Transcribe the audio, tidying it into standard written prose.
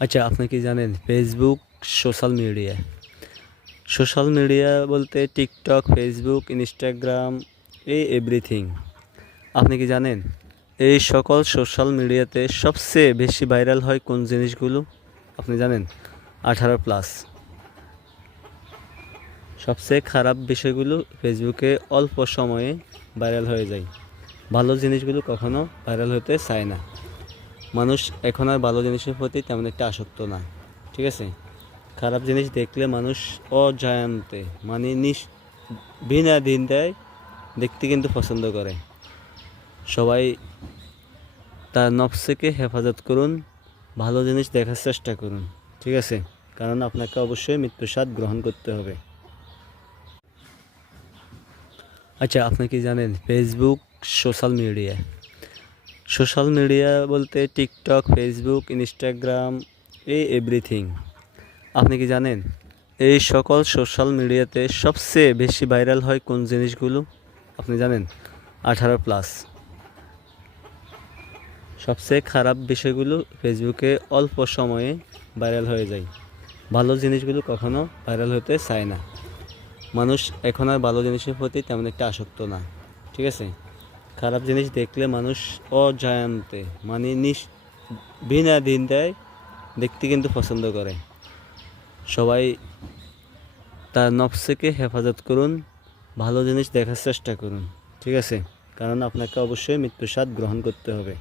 আচ্ছা, আপনি কি জানেন ফেসবুক সোশ্যাল মিডিয়া বলতে টিকটক, ফেসবুক, ইনস্টাগ্রাম, এভরিথিং। আপনি কি জানেন এই সকল সোশ্যাল মিডিয়াতে সবচেয়ে বেশি ভাইরাল হয় কোন জিনিসগুলো? আপনি জানেন? 18+। সবচেয়ে খারাপ বিষয়গুলো ফেসবুকে অল্প সময়ে ভাইরাল হয়ে যায়। ভালো জিনিসগুলো কখনো ভাইরাল হতে চায় না। মানুষ এখন আর ভালো জিনিসের প্রতি তেমন একটা আসক্ত না। ঠিক আছে? খারাপ জিনিস দেখলে মানুষ অজান্তে মানে বিনা দিন দেয় দেখতে কিন্তু পছন্দ করে। সবাই তার নফসকে হেফাজত করুন, ভালো জিনিস দেখার চেষ্টা করুন। ঠিক আছে? কারণ আপনাকে অবশ্যই মৃত্যুর স্বাদ গ্রহণ করতে হবে। আচ্ছা, আপনি কি জানেন ফেসবুক সোশ্যাল মিডিয়া বলতে টিকটক, ফেসবুক, ইনস্টাগ্রাম, এভরিথিং। আপনি কি জানেন এই সকল সোশ্যাল মিডিয়াতে সবচেয়ে বেশি ভাইরাল হয় কোন জিনিসগুলো? আপনি জানেন? 18+। সবচেয়ে খারাপ বিষয়গুলো ফেসবুকে অল্প সময়ে ভাইরাল হয়ে যায়। ভালো জিনিসগুলো কখনো ভাইরাল হতে চায় না। মানুষ এখন আর ভালো জিনিসের প্রতি তেমন একটা আসক্ত না। ঠিক আছে? খারাপ জিনিস দেখলে মানুষ অজান্তে মানে বিনা দিন দেয় দেখতে কিন্তু পছন্দ করে। সবাই তার নফসকে হেফাজত করুন, ভালো জিনিস দেখার চেষ্টা করুন। ঠিক আছে? কারণ আপনাকে অবশ্যই মৃত্যুর স্বাদ গ্রহণ করতে হবে।